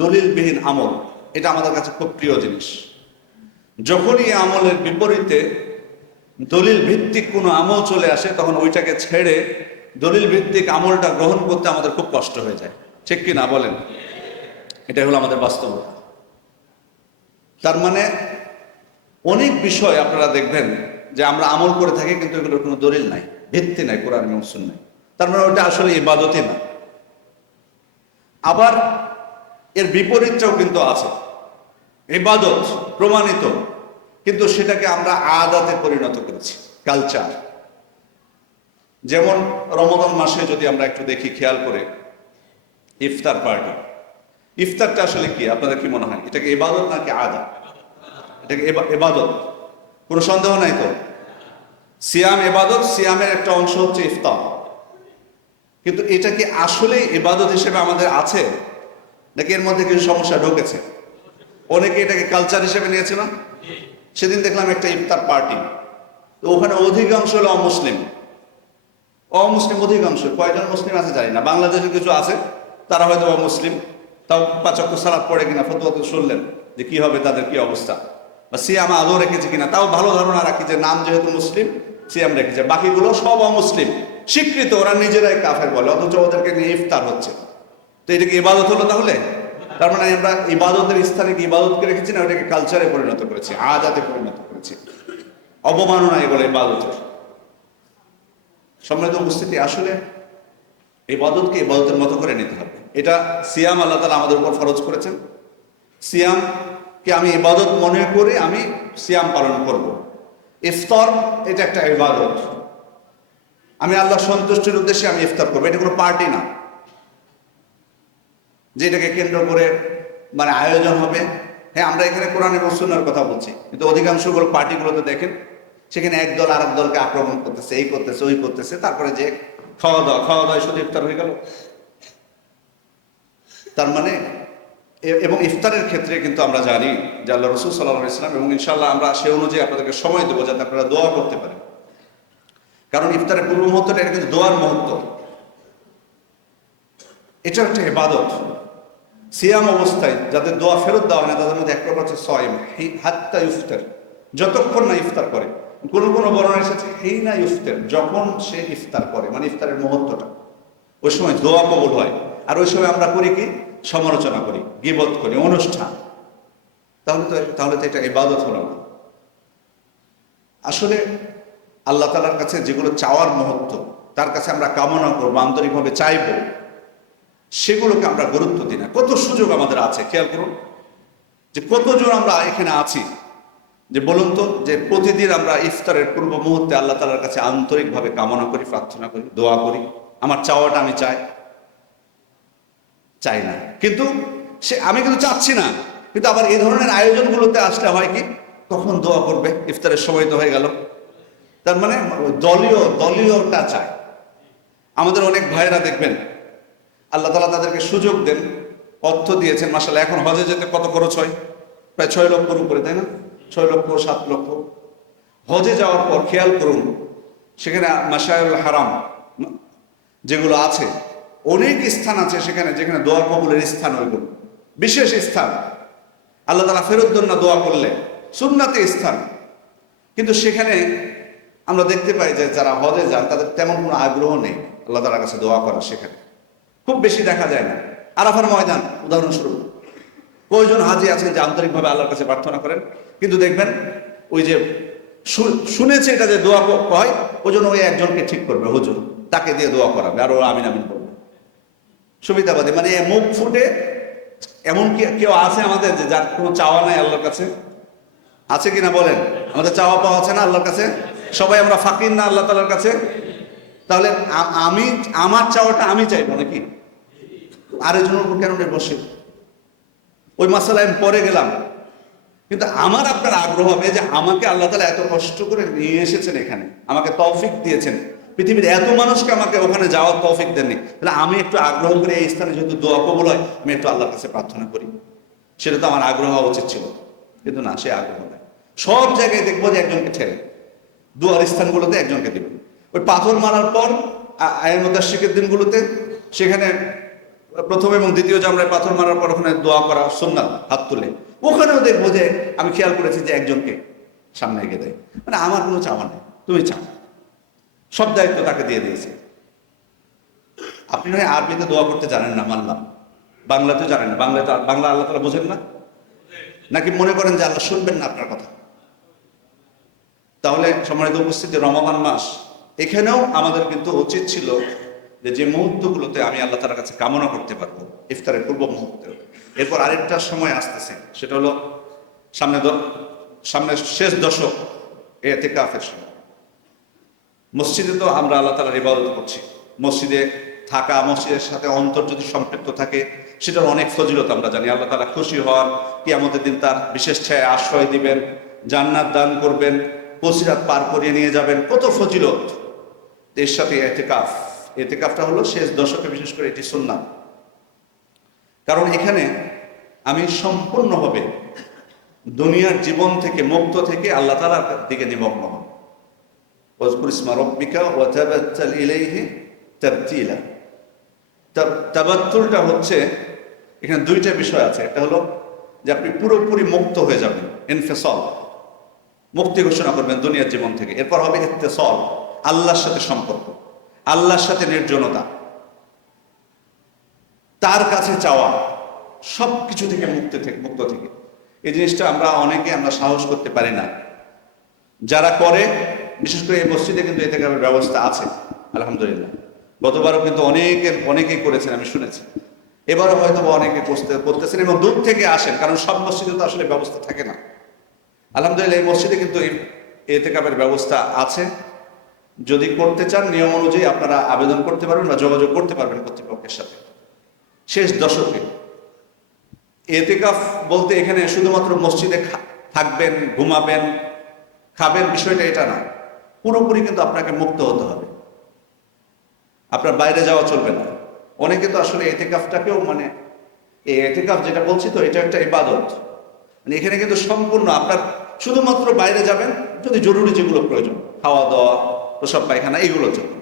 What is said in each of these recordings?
দলিলবিহীন আমল, এটা আমাদের কাছে খুব প্রিয় জিনিস। যখনই আমলের বিপরীতে দলিল ভিত্তিক কোনো আমল চলে আসে, তখন ওইটাকে ছেড়ে দলিল ভিত্তিক আমলটা গ্রহণ করতে আমাদের খুব কষ্ট হয়ে যায়। ঠিক কি না বলেন? এটাই হলো আমাদের বাস্তবতা। তার মানে অনেক বিষয় আপনারা দেখবেন যে আমরা আমল করে থাকি, কিন্তু এগুলোর কোনো দলিল নাই, ভিত্তি নাই, কোরআন এবং সুন্নায় তার মানে ওটা আসলে ইবাদতই না। আবার এর বিপরীতটাও কিন্তু আছে। ইবাদত প্রমাণিত। কিন্তু সেটাকে আমরা আদাতে পরিণত করেছি কালচার যেমন রমজান মাসে যদি আমরা একটু দেখি, খেয়াল করে, ইফতার পার্টি। ইফতারটা আসলে কি? আপনাদের কি মনে হয়? এটাকে ইবাদত নাকি আদা? এটাকে এবা- এবাদত কোনো সন্দেহ নাই তো? সিয়াম এবাদত সিয়ামের একটা অংশ হচ্ছে ইফতার। কিন্তু এটা কি আসলে এবাদত হিসেবে আমাদের আছে? নাকি এর মধ্যে কিছু সমস্যা ঢুকেছে? অনেকে এটাকে কালচার হিসেবে নিয়েছে না? সেদিন দেখলাম একটা ইফতার পার্টি। তো ওখানে অধিকাংশ হলো অমুসলিম। অমুসলিম অধিকাংশ, কয়জন মুসলিম আছে জানি না। বাংলাদেশে কিছু আছে, তারা হয়তো অমুসলিম। তাও পাচক সালাদ পড়ে কিনা, ফতুয়া শুনলেন যে কি হবে, তাদের কি অবস্থা? বা সিয়াম আদৌ রেখেছে কিনা, তাও ভালো ধারণা রাখি যে নাম যেহেতু মুসলিম, সিয়াম রেখেছে। বাকিগুলো সব অমুসলিম। স্বীকৃত, ওরা নিজেরাই কাফের বলে, অথচ ওদেরকে নিয়ে ইফতার হচ্ছে। তো এটা কি ইবাদত হলো তাহলে? তার মানে আমরা ইবাদতের স্থানে কি ইবাদতকে রেখেছি না ওটাকে কালচারে পরিণত করেছি আজাতে পরিণত করেছি? অবমাননা এগুলো ইবাদতের সম্মানিত উপস্থিতি, আসলে ইবাদতকে ইবাদতের মতো করে নিতে হবে। এটা সিয়াম আল্লাহ তালা আমাদের উপর ফরজ করেছেন। সিয়ামকে আমি ইবাদত মনে করে আমি সিয়াম পালন করব। ইফতার, এটা একটা ইবাদত। আমি আল্লাহ সন্তুষ্টির উদ্দেশ্যে আমি ইফতার করব। এটা কোনো পার্টি না। যে এটাকে কেন্দ্র করে মানে আয়োজন হবে। হ্যাঁ আমরা এখানে কোরআন এবং সুন্নার কথা বলছি, কিন্তু অধিকাংশগুলো পার্টিগুলোতে দেখেন, সেখানে এক দল আরেক দলকে আক্রমণ করতেছে, এই করতেছে, ওই করতেছে, তারপরে যে খাওয়া দাওয়া খাওয়া দাওয়া শুধু ইফতার হয়ে গেল। তার মানে এবং ইফতারের ক্ষেত্রে কিন্তু আমরা জানি যে আল্লাহ রসুল সাল্লাহ ইসলাম এবং ইনশাল্লাহ আমরা সে অনুযায়ী আপনাদেরকে সময় দেবো যাতে আপনারা দোয়া করতে পারেন। কারণ ইফতারের পূর্ব মুহূর্তটা এটা কিন্তু দোয়ার মুহূর্ত। এটা একটা ইবাদত। সিয়াম অবস্থায় যাদের দোয়া ফেরত দেওয়া না, তাদের মধ্যে এক প্রকার হচ্ছে সয়েম হাত্তা ইফতার। যতক্ষণ না ইফতার করে, কোন কোন বর্ণনা এসেছে হেই না ইফতার, যখন সে ইফতার করে মানে ইফতারের মুহূর্তটা। ওই সময় দোয়া কবুল হয়। আর ওই সময় আমরা করি কি? সমালোচনা করি, গিবত করি, অনুষ্ঠান। তাহলে তো তাহলে তো এটা ইবাদত হলো না। আসলে আল্লাহ তালার কাছে যেগুলো চাওয়ার মুহূর্ত, তার কাছে আমরা কামনা করব, আন্তরিকভাবে চাইব। সেগুলোকে আমরা গুরুত্ব দিই না। কত সুযোগ আমাদের আছে, খেয়াল করুন। যে কতজন আমরা এখানে আছি, যে বলুন তো, যে প্রতিদিন আমরা ইফতারের পূর্ব মুহূর্তে আল্লাহ তালার কাছে আন্তরিকভাবে কামনা করি, প্রার্থনা করি, দোয়া করি। আমার চাওয়াটা আমি চাই। চাই না। কিন্তু সে, আমি কিন্তু চাচ্ছি না। কিন্তু আবার এই ধরনের আয়োজনগুলোতে আসলে হয় কি, কখন দোয়া করবে? ইফতারের সময় তো হয়ে গেল। তার মানে দলীয়, দলীয়টা চায় আমাদের অনেক ভাইয়েরা দেখবেন আল্লাহ তালা তাদেরকে সুযোগ দেন, অর্থ দিয়েছেন মাসাল এখন হজে যেতে কত খরচ হয়? প্রায় ছয় লক্ষর উপরে, তাই না? ছয় লক্ষ, সাত লক্ষ। হজে যাওয়ার পর খেয়াল করুন, সেখানে মাসায়ুল হারাম, যেগুলো আছে, অনেক স্থান আছে সেখানে যেখানে দোয়া কবুলের স্থান ওইগুলো। বিশেষ স্থান। আল্লাহ তালা না দোয়া করলে, সুন্নাতে স্থান। কিন্তু সেখানে আমরা দেখতে পাই যে যারা হজে যান, তাদের তেমন কোনো আগ্রহ নেই, আল্লাহ তালার কাছে দোয়া করার সেখানে। খুব বেশি দেখা যায় না। আরাফার ময়দান, উদাহরণস্বরূপ। কয়জন হাজি আছেন যে আন্তরিকভাবে আল্লাহর কাছে প্রার্থনা করেন? কিন্তু দেখবেন, ওই যে শুনেছে এটা যে দোয়া হয় ওই জন্য ওই একজনকে ঠিক করবে, হুজুর। তাকে দিয়ে দোয়া করাবে, আর ও আমিন আমিন করবে সুবিধাবাদী। মানে মুখ ফুটে এমন কি, কেউ আছে আমাদের যে যার কোনো চাওয়া নাই আল্লাহর কাছে? আছে কিনা বলেন? আমাদের চাওয়া পাওয়া আছে না আল্লাহর কাছে? সবাই আমরা ফাকির না আল্লাহ তালার কাছে? তাহলে আমি, আমার চাওয়াটা আমি চাইব নাকি? আরেকজনের উপর কেন বসে? ওই মাসালায় আমি পরে গেলাম। কিন্তু আমার আপনার আগ্রহ হবে যে আমাকে আল্লাহ তালা এত কষ্ট করে নিয়ে এসেছেন এখানে, আমাকে তৌফিক দিয়েছেন। পৃথিবীর এত মানুষকে আমাকে ওখানে যাওয়ার তৌফিক দেননি। তাহলে আমি একটু আগ্রহ করে এই স্থানে যেহেতু দোয়া কবুল হয়, আমি একটু আল্লাহর কাছে প্রার্থনা করি। সেটা তো আমার আগ্রহ হওয়া উচিত ছিল। কিন্তু না, সে আগ্রহ নেই। সব জায়গায় দেখব যে একজনকে ঠেলে দুয়ার স্থানগুলোতে একজনকে দিবেন। ওই পাথর মারার পর আয়ের শিখের দিনগুলোতে সেখানে প্রথম এবং দ্বিতীয় জামরায় পাথর মারার পর ওখানে দোয়া করা সুন্নাত, হাত তুলে। ওখানেও দেখব যে আমি খেয়াল করেছি যে একজনকে সামনে এগিয়ে দেয়। মানে আমার কোনো চাওয়া নেই, তুমি চাও। সব দায়িত্ব তাকে দিয়ে দিয়েছে। আপনি নয় আরবিতে দোয়া করতে জানেন না, মানলাম। বাংলাতেও জানেন না বাংলাতে বাংলা আল্লাহ তালা বোঝেন না। নাকি মনে করেন যে আল্লাহ শুনবেন না আপনার কথা? তাহলে সম্মানিত উপস্থিতি রমাবান মাস এখানেও আমাদের কিন্তু উচিত ছিল যে যে মুহূর্তগুলোতে আমি আল্লাহ তালার কাছে কামনা করতে পারব, ইফতারের পূর্ব মুহূর্তে। এরপর আরেকটা সময় আসতেছে, সেটা হলো সামনে সামনে শেষ দশক এতে কাফের সময়। মসজিদে তো আমরা আল্লাহ তালার ইবাদত করছি। মসজিদে থাকা, মসজিদের সাথে অন্তর যদি সম্পৃক্ত থাকে, সেটার অনেক ফজিলত আমরা জানি। আল্লাহ তালা খুশি হওয়ার কিয়ামতের দিন তার বিশেষ ছায় আশ্রয় দিবেন, জান্নাত দান করবেন, পসিরাত পার করিয়ে নিয়ে যাবেন। কত ফজিলত! এর সাথে এতেকাফ। এতেকাফটা হলো শেষ দশকে বিশেষ করে এটি সুন্না কারণ এখানে আমি সম্পূর্ণভাবে দুনিয়ার জীবন থেকে মুক্ত থেকে আল্লাহ তালার দিকে নিমগ্ন হব। ওয়াজকুর ইসমা রব্বিকা ইলাইহি তাবতিলা। তাবাত্তুলটা হচ্ছে, এখানে দুইটা বিষয় আছে। একটা হলো যে আপনি পুরোপুরি মুক্ত হয়ে যাবেন, ইনফেসল। মুক্তি ঘোষণা করবেন দুনিয়ার জীবন থেকে। এরপর হবে ইত্তেসল। আল্লাহর সাথে সম্পর্ক, আল্লাহর সাথে নির্জনতা, তার কাছে চাওয়া সব কিছু থেকে মুক্ত থেকে মুক্ত থেকে। এই জিনিসটা আমরা অনেকে আমরা সাহস করতে পারি না। যারা করে, বিশেষ করে এই মসজিদে কিন্তু এতে ব্যবস্থা আছে, আলহামদুলিল্লাহ। গতবারও কিন্তু অনেকে অনেকেই করেছেন, আমি শুনেছি। এবারও হয়তো অনেকে করতে, করতেছেন এবং দূর থেকে আসেন, কারণ সব মসজিদে তো আসলে ব্যবস্থা থাকে না। আলহামদুলিল্লাহ, এই মসজিদে কিন্তু এতে কাপের ব্যবস্থা আছে। যদি করতে চান, নিয়ম অনুযায়ী আপনারা আবেদন করতে পারবেন বা যোগাযোগ করতে পারবেন কর্তৃপক্ষের সাথে। শেষ দশকে। এতেকাফ বলতে এখানে শুধুমাত্র মসজিদে থাকবেন, ঘুমাবেন, খাবেন বিষয়টা এটা না। পুরোপুরি কিন্তু আপনাকে মুক্ত হতে হবে। আপনার বাইরে যাওয়া চলবে না। অনেকে তো আসলে এতেকাফটাকেও মানে এই এতেকাফ যেটা বলছি তো, এটা একটা ইবাদত। মানে এখানে কিন্তু সম্পূর্ণ আপনার শুধুমাত্র বাইরে যাবেন যদি জরুরি যেগুলো প্রয়োজন। খাওয়া দাওয়া প্রসব পায়খানা এইগুলোর জন্য।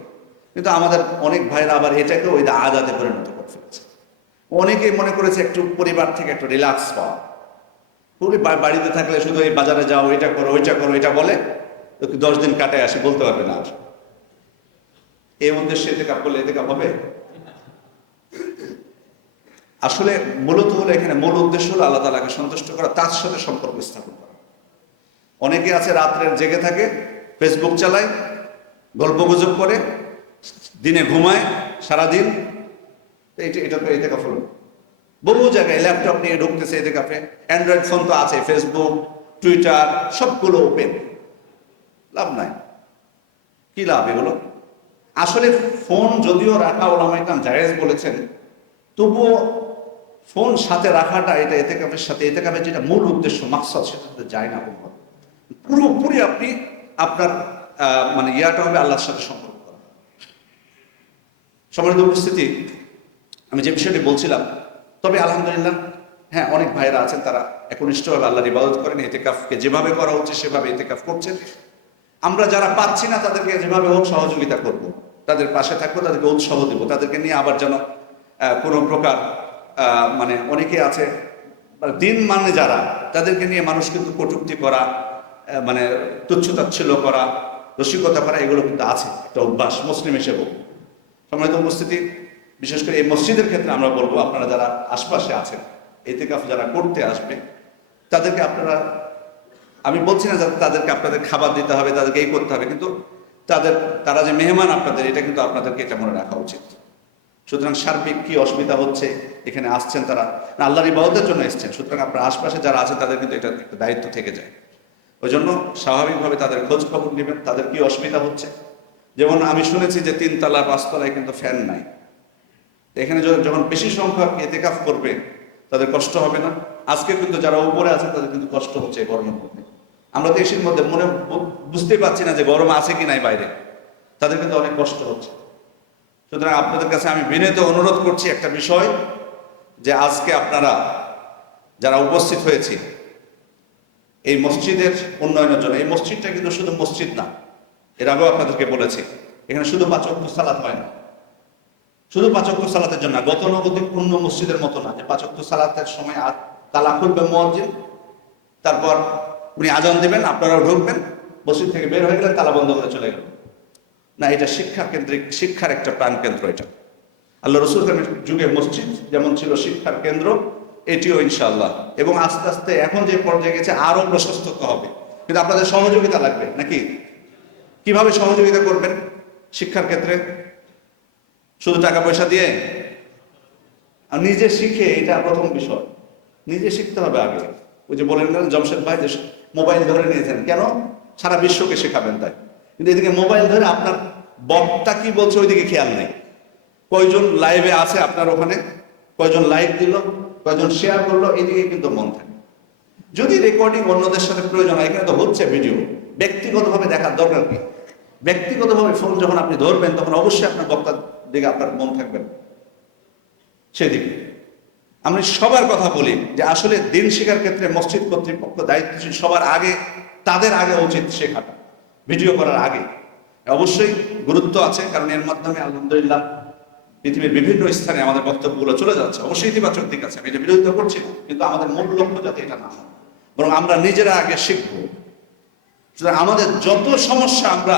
কিন্তু আমাদের অনেক ভাইরা আবার এটাকেও ওই আজাদে পরিণত করে ফেলেছে। অনেকেই মনে করেছে একটু পরিবার থেকে একটু রিল্যাক্স পাওয়া। পুরো বাড়িতে থাকলে শুধু এই বাজারে যাও, এটা করো, ওইটা করো, এটা বলে দশ দিন কাটে আসি বলতে পারবে না আর। এই উদ্দেশ্যে এতে কাপ করলে এতে কাপ হবে? আসলে মূলত হলো এখানে মূল উদ্দেশ্য হলো আল্লাহ তালাকে সন্তুষ্ট করা, তার সাথে সম্পর্ক স্থাপন করা। অনেকে আছে রাত্রে জেগে থাকে ফেসবুক চালায় গল্প গুজব করে, দিনে ঘুমায়, সারাদিন। এটা এটা তো এতে কাপ হলো বহু জায়গায় ল্যাপটপ নিয়ে ঢুকতেছে এতে কাপে অ্যান্ড্রয়েড ফোন তো আছে ফেসবুক টুইটার সবগুলো ওপেন লাভ নাই। কি লাভ এগুলো? আসলে ফোন যদিও রাখা ওলামাইকাম জায়েজ বলেছেন, তবুও ফোন সাথে রাখাটা এটা এতে কাপের সাথে এতে কাপের যেটা মূল উদ্দেশ্য, মাকসাদ সেটাতে যায় না পুরোপুরি আপনি আপনার মানে ইয়াটা হবে আল্লাহর সাথে সম্পর্ক সম্মানিত উপস্থিতি, আমি যে বিষয়টি বলছিলাম, তবে আলহামদুলিল্লাহ হ্যাঁ অনেক ভাইরা আছেন, তারা একনিষ্ঠভাবে আল্লাহর ইবাদত করেন, এতেকাফকে যেভাবে করা উচিত সেভাবে এতেকাফ করছেন। আমরা যারা পাচ্ছি না, তাদেরকে যেভাবে হোক সহযোগিতা করব। তাদের পাশে থাকব, তাদেরকে উৎসাহ দেবো। তাদেরকে নিয়ে আবার যেন কোনো প্রকার মানে অনেকে আছে মানে দিন মানে যারা, তাদেরকে নিয়ে মানুষ কিন্তু কটুক্তি করা মানে তুচ্ছতাচ্ছিল্য করা রসিকতা করা, এগুলো কিন্তু আছে, একটা অভ্যাস, মুসলিম হিসেবেও। সম্মানিত উপস্থিতি, বিশেষ করে এই মসজিদের ক্ষেত্রে আমরা বলব, আপনারা যারা আশপাশে আছেন, এতেকাফ যারা করতে আসবে, তাদেরকে আপনারা, আমি বলছি না যে তাদেরকে আপনাদের খাবার দিতে হবে, তাদেরকে এই করতে হবে, কিন্তু তাদের, তারা যে মেহমান আপনাদের, এটা কিন্তু আপনাদেরকে এটা মনে রাখা উচিত। সুতরাং সার্বিক কি অসুবিধা হচ্ছে, এখানে আসছেন তারা আল্লাহর ইবাদতের জন্য এসছেন, সুতরাং আপনার আশপাশে যারা আছেন, তাদের কিন্তু এটা দায়িত্ব থেকে যায়। ওই জন্য স্বাভাবিকভাবে তাদের খোঁজ খবর নেবেন, তাদের কি অসুবিধা হচ্ছে? যেমন আমি শুনেছি যে তিনতলা পাঁচতলায় কিন্তু ফ্যান নাই। এখানে যখন বেশি সংখ্যক এতেকাফ করবে, তাদের কষ্ট হবে না। আজকে কিন্তু যারা উপরে আছে, তাদের কিন্তু কষ্ট হচ্ছে গরমের মধ্যে আমরা তো এসির মধ্যে মনে বু- বুঝতেই পারছি না যে গরম আছে কি নাই বাইরে। তাদের কিন্তু অনেক কষ্ট হচ্ছে। সুতরাং আপনাদের কাছে আমি বিনীত অনুরোধ করছি একটা বিষয়, যে আজকে আপনারা যারা উপস্থিত হয়েছে এই মসজিদের উন্নয়নের জন্য। এই মসজিদটা কিন্তু শুধু মসজিদ না, এর আগেও আপনাদেরকে বলেছি, এখানে শুধু পাঁচ অক্ট সালাত হয় না। শুধু পাচক্য সালাতের জন্য গতানুগতিক পূর্ণ মসজিদের মতো না, যে পাচক্য সালাতের সময় আর তালা খুলবে মসজিদ তারপর উনি আজান দেবেন আপনারাও ঢুকবেন, মসজিদ থেকে বের হয়ে গেলেন, তালা বন্ধ করে চলে গেল না, এটা শিক্ষা কেন্দ্রিক, শিক্ষার একটা প্রাণ কেন্দ্র এটা। আল্লাহ রসুল যুগে মসজিদ যেমন ছিল শিক্ষার কেন্দ্র এটিও ইনশাল্লাহ এবং আস্তে আস্তে এখন যে পর্যায়ে গেছে আরও প্রশস্ত হবে। কিন্তু আপনাদের সহযোগিতা লাগবে, নাকি? কীভাবে সহযোগিতা করবেন শিক্ষার ক্ষেত্রে? শুধু টাকা পয়সা দিয়ে? আর নিজে শিখে, এটা প্রথম বিষয়। নিজে শিখতে হবে আগে। ওই যে বলেন না, জমশেদ ভাই যে মোবাইল ধরে নিয়েছেন। কেন? সারা বিশ্বকে শেখাবেন তাই। কিন্তু এদিকে মোবাইল ধরে আপনার বক্তা কি বলছে, ওইদিকে খেয়াল নেই। কয়জন লাইভে আছে আপনার ওখানে? কয়জন লাইভ দিল? কয়জন শেয়ার করল, এদিকে কিন্তু মন থাকে। যদি রেকর্ডিং অন্যদের সাথে প্রয়োজন হয়, এখানে তো হচ্ছে ভিডিও ব্যক্তিগতভাবে দেখার দরকার কি? ব্যক্তিগতভাবে ফোন যখন আপনি ধরবেন, তখন অবশ্যই আপনার বক্তার দিকে আপনার মন থাকবেন সেদিকে। আমি সবার কথা বলি যে আসলে দিন শেখার ক্ষেত্রে মসজিদ কর্তৃপক্ষ দায়িত্বশীল, সবার আগে, তাদের আগে উচিত শেখাটা ভিডিও করার আগে। অবশ্যই গুরুত্ব আছে, কারণ এর মাধ্যমে আলহামদুলিল্লাহ পৃথিবীর বিভিন্ন স্থানে আমাদের বক্তব্যগুলো চলে যাচ্ছে। অবশ্যই ইতিবাচক দিক আছে, আমি এটা বিরোধিতা করছি কিন্তু আমাদের মূল লক্ষ্য যাতে এটা না হয়। বরং আমরা নিজেরা আগে শিখব। সুতরাং আমাদের যত সমস্যা আমরা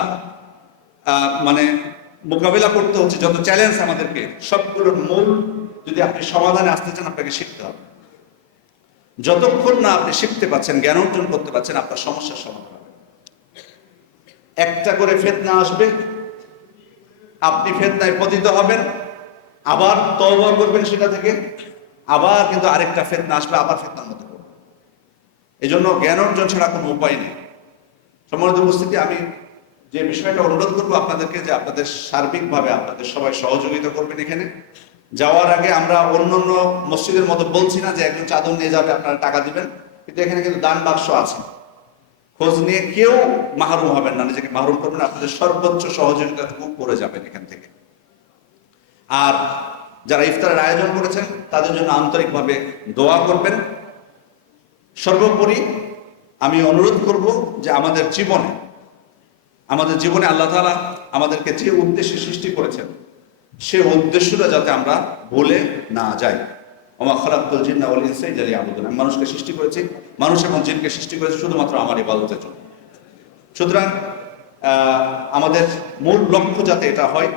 মানে মোকাবিলা করতে হচ্ছে, যত চ্যালেঞ্জ আমাদেরকে, সবগুলোর মূল যদি আপনি সমাধানে আসতে চান, আপনাকে শিখতে হবে। যতক্ষণ না আপনি শিখতে পাচ্ছেন জ্ঞান অর্জন করতে পারছেন, আপনার সমস্যার সমাধান হবে। একটা করে ফেতনা আসবে, আপনি ফেতনায় পতিত হবেন আবার তওবা করবেন সেটা থেকে, আবার কিন্তু আরেকটা ফেতনা আসবে, আবার ফেতনার মধ্যে পড়বেন এই জন্য জ্ঞান অর্জন ছাড়া কোনো উপায় নেই। সম্মানিত উপস্থিতি, আমি যে বিষয়টা অনুরোধ করব আপনাদেরকে যে আপনাদের সার্বিকভাবে আপনাদের সবাই সহযোগিতা করবেন এখানে। যাওয়ার আগে আমরা অন্য অন্য মসজিদের মতো বলছি না যে একজন চাদর নিয়ে যাবে আপনারা টাকা দিবেন, কিন্তু এখানে কিন্তু দান বাক্স আছে। খোঁজ নিয়ে কেউ মাহরুম হবেন না, নিজেকে মাহরুম করবেন আপনাদের সর্বোচ্চ সহযোগিতাটুকু করে যাবেন এখান থেকে। আর যারা ইফতারের আয়োজন করেছেন, তাদের জন্য আন্তরিকভাবে দোয়া করবেন। সর্বোপরি আমি অনুরোধ করব যে আমাদের জীবনে আমাদের জীবনে আল্লাহ তাআলা আমাদেরকে যে উদ্দেশ্যে সৃষ্টি করেছেন, সে উদ্দেশ্যটা যাতে আমরা ভুলে না যাই। আমার খরাকুল জিন্না ওয়াল ইনসা জালি আবুদুন আমি মানুষকে সৃষ্টি করেছি, মানুষ এবং জিনকে সৃষ্টি করেছে শুধুমাত্র আমার ইবাদতের জন্য। সুতরাং আমাদের মূল লক্ষ্য যাতে এটা হয়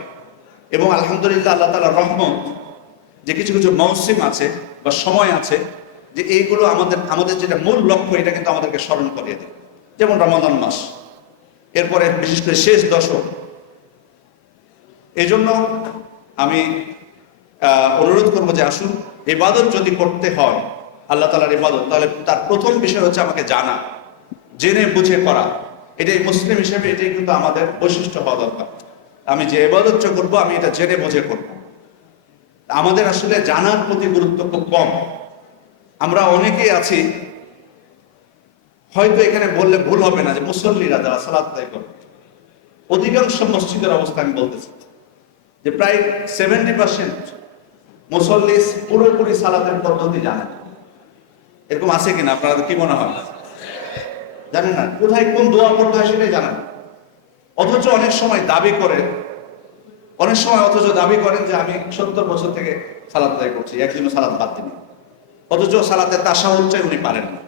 এবং আলহামদুলিল্লাহ আল্লাহ তাআলার রহমত যে কিছু কিছু মৌসিম আছে বা সময় আছে যে এইগুলো আমাদের আমাদের যেটা মূল লক্ষ্য, এটা কিন্তু আমাদেরকে স্মরণ করিয়ে দেয়। যেমন রমাদান মাস। এরপরে বিশেষ করে শেষ দশক। এই জন্য আমি অনুরোধ করব যে আসুন, ইবাদত যদি করতে হয়, আল্লাহ তালার ইবাদত, তাহলে তার প্রথম বিষয় হচ্ছে আমাকে জানা, জেনে বুঝে করা। এটাই মুসলিম হিসেবে এটাই কিন্তু আমাদের বৈশিষ্ট্য হওয়া দরকার। আমি যে ইবাদতটা করব, আমি এটা জেনে বোঝে করব। আমাদের আসলে জানার প্রতি গুরুত্ব খুব কম। আমরা অনেকেই আছি, হয়তো এখানে বললে ভুল হবে না যে মুসল্লিরা যারা সালাত আদায় করে। অধিকাংশ মসজিদের অবস্থা আমি বলতেছি যে প্রায় সেভেন্টি পার্সেন্ট মুসল্লি পুরোপুরি সালাতের পদ্ধতি জানে এরকম আছে কিনা? আপনারা কি মনে হয়? জানেন না? কোথায় কোন দোয়া করতে হয় সেটাই জানেন না। অথচ অনেক সময় দাবি করে, অনেক সময় অথচ দাবি করেন যে আমি সত্তর বছর থেকে সালাদ আদায় করছি একদিনও সালাদ বাদ দিন অথচ সালাতে তাসা হচ্ছে উনি পারেন না।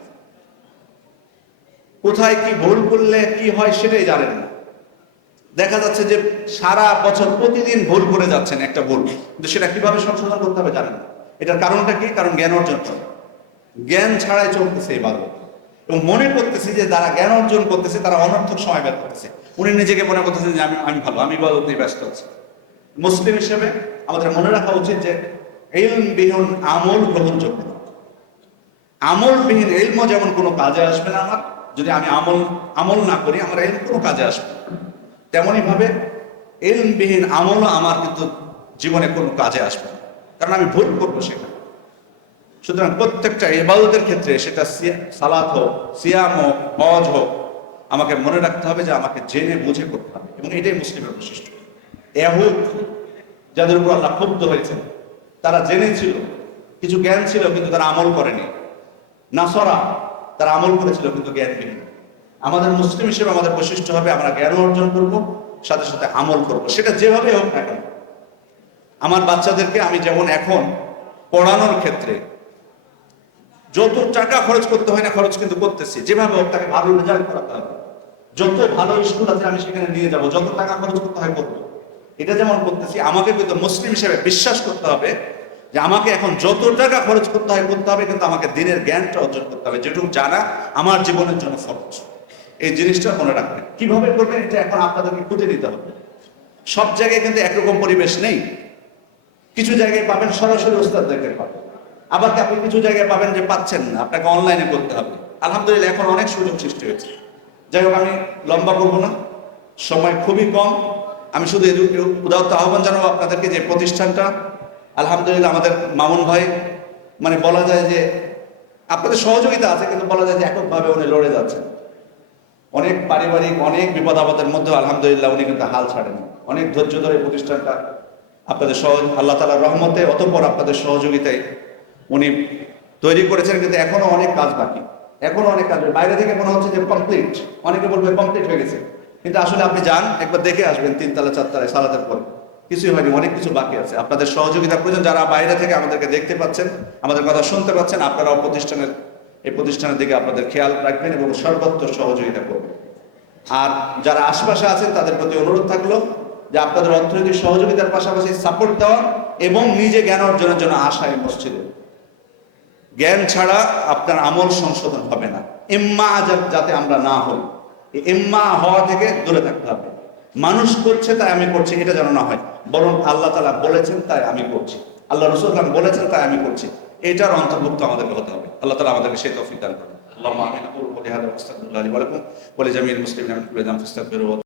কোথায় কি ভুল করলে কি হয় সেটাই জানেন না। দেখা যাচ্ছে যে সারা বছর প্রতিদিন ভুল করে যাচ্ছেন একটা ভুল কিন্তু সেটা কীভাবে সংশোধন করতে হবে জানেন না। এটার কারণটা কি? কারণ জ্ঞান অর্জন করে। জ্ঞান ছাড়াই চলতেছে এই বাদক এবং মনে করতেছি যে যারা জ্ঞান অর্জন করতেছে, তারা অনর্থক সময় ব্যয় করতেছে। উনি নিজেকে মনে করতেছেন যে আমি আমি ভালো, আমি নিয়ে ব্যস্ত আছি মুসলিম হিসেবে আমাদের মনে রাখা উচিত যে এলমবিহীন আমল গ্রহণযোগ্য। আমলবিহীন এলম যেমন কোনো কাজে আসবে না আমার, যদি আমি আমল আমল না করি, আমার এলম কোনো কাজে আসবে। তেমনই ভাবে এলমবিহীন আমলও আমার কিন্তু জীবনে কোনো কাজে আসবে না কারণ আমি ভুল করব সেখানে সুতরাং প্রত্যেকটা ইবাদতের ক্ষেত্রে সেটা সালাত হোক, সিয়াম হোক, হজ হোক আমাকে মনে রাখতে হবে যে আমাকে জেনে বুঝে করতে হবে। এবং এটাই মুসলিমের বৈশিষ্ট্য। এহুদ যাদের উপর আল্লাহ ক্ষুব্ধ হয়েছেন, তারা জেনেছিল, কিছু জ্ঞান ছিল কিন্তু তারা আমল করেনি। নাসরা, তারা আমল করেছিল কিন্তু জ্ঞান জ্ঞানবিহীন আমাদের মুসলিম হিসেবে আমাদের বৈশিষ্ট্য হবে আমরা জ্ঞান অর্জন করব, সাথে সাথে আমল করব। সেটা যেভাবে হোক না কেন, আমার বাচ্চাদেরকে আমি যেমন এখন পড়ানোর ক্ষেত্রে যত টাকা খরচ করতে হয় না খরচ কিন্তু করতেছি। যেভাবে হোক তাকে ভালো রেজাল্ট করাতে হবে। যত ভালো স্কুল আছে আমি সেখানে নিয়ে যাব, যত টাকা খরচ করতে হয় করব। এটা যেমন করতেছি, আমাকে কিন্তু মুসলিম হিসেবে বিশ্বাস করতে হবে যে আমাকে এখন যত টাকা খরচ করতে হয় করতে হবে, কিন্তু আমাকে দিনের জ্ঞানটা অর্জন করতে হবে, যেটুকু জানা আমার জীবনের জন্য ফরজ এই জিনিসটা মনে রাখবেন। কীভাবে করবেন এটা এখন আপনাদেরকে খুঁজে নিতে হবে। সব জায়গায় কিন্তু একরকম পরিবেশ নেই। কিছু জায়গায় পাবেন, সরাসরি ওস্তাদদেরকে পাবেন। আবার আপনি কিছু জায়গায় পাবেন যে পাচ্ছেন না, আপনাকে অনলাইনে করতে হবে। আলহামদুলিল্লাহ, এখন অনেক সুযোগ সৃষ্টি হয়েছে। যাই হোক, আমি লম্বা করব না। সময় খুবই কম। আমি শুধু এ- আহ্বান জানাব আপনাদেরকে যে প্রতিষ্ঠানটা, আলহামদুলিল্লাহ আমাদের মামুন ভাই মানে বলা যায় যে আপনাদের সহযোগিতা আছে, কিন্তু বলা যায় যে এককভাবে উনি লড়ে যাচ্ছেন। অনেক পারিবারিক, অনেক বিপদ আপদের মধ্যে আলহামদুলিল্লাহ উনি কিন্তু হাল ছাড়েন অনেক ধৈর্য ধরে প্রতিষ্ঠানটা আপনাদের সহজ আল্লাহ তালার রহমতে অতপর আপনাদের সহযোগিতায় উনি তৈরি করেছেন, কিন্তু এখনও অনেক কাজ বাকি। এখনও অনেক আসবে বাইরে থেকে মনে হচ্ছে যে কমপ্লিট অনেকে বলবে কমপ্লিট হয়ে গেছে। কিন্তু আসলে আপনি যান, একবার দেখে আসবেন, তিনতলা চারতলায় সালাতের পরে। কিছুই হয়নি, অনেক কিছু বাকি আছে। আপনাদের সহযোগিতা প্রয়োজন, যারা বাইরে থেকে আমাদেরকে দেখতে পাচ্ছেন, আমাদের কথা শুনতে পাচ্ছেন, আপনারাও প্রতিষ্ঠানের, এই প্রতিষ্ঠানের দিকে আপনাদের খেয়াল রাখবেন এবং সর্বত্র সহযোগিতা করবেন। আর যারা আশেপাশে আছেন, তাদের প্রতি অনুরোধ থাকল যে আপনাদের অর্থনৈতিক সহযোগিতার পাশাপাশি সাপোর্ট দেওয়া এবং নিজে জ্ঞান অর্জনের জন্য আসা এই মসজিদে জ্ঞান ছাড়া আপনার আমল সংশোধন হবে না। এম্মা যাতে আমরা না হই। এম্মা হওয়া থেকে দূরে থাকতে হবে। মানুষ করছে তাই আমি করছি, এটা যেন না হয়। বরং আল্লাহ তালা বলেছেন তাই আমি করছি। আল্লাহ রসুল বলেছেন তাই আমি করছি। এটার অন্তর্ভুক্ত আমাদেরকে হতে হবে। আল্লাহ তালা আমাদেরকে সেই তফিক দান করেন। আল্লাহ আমিন। বলি যামবিন ফাস্তাগফিরুহু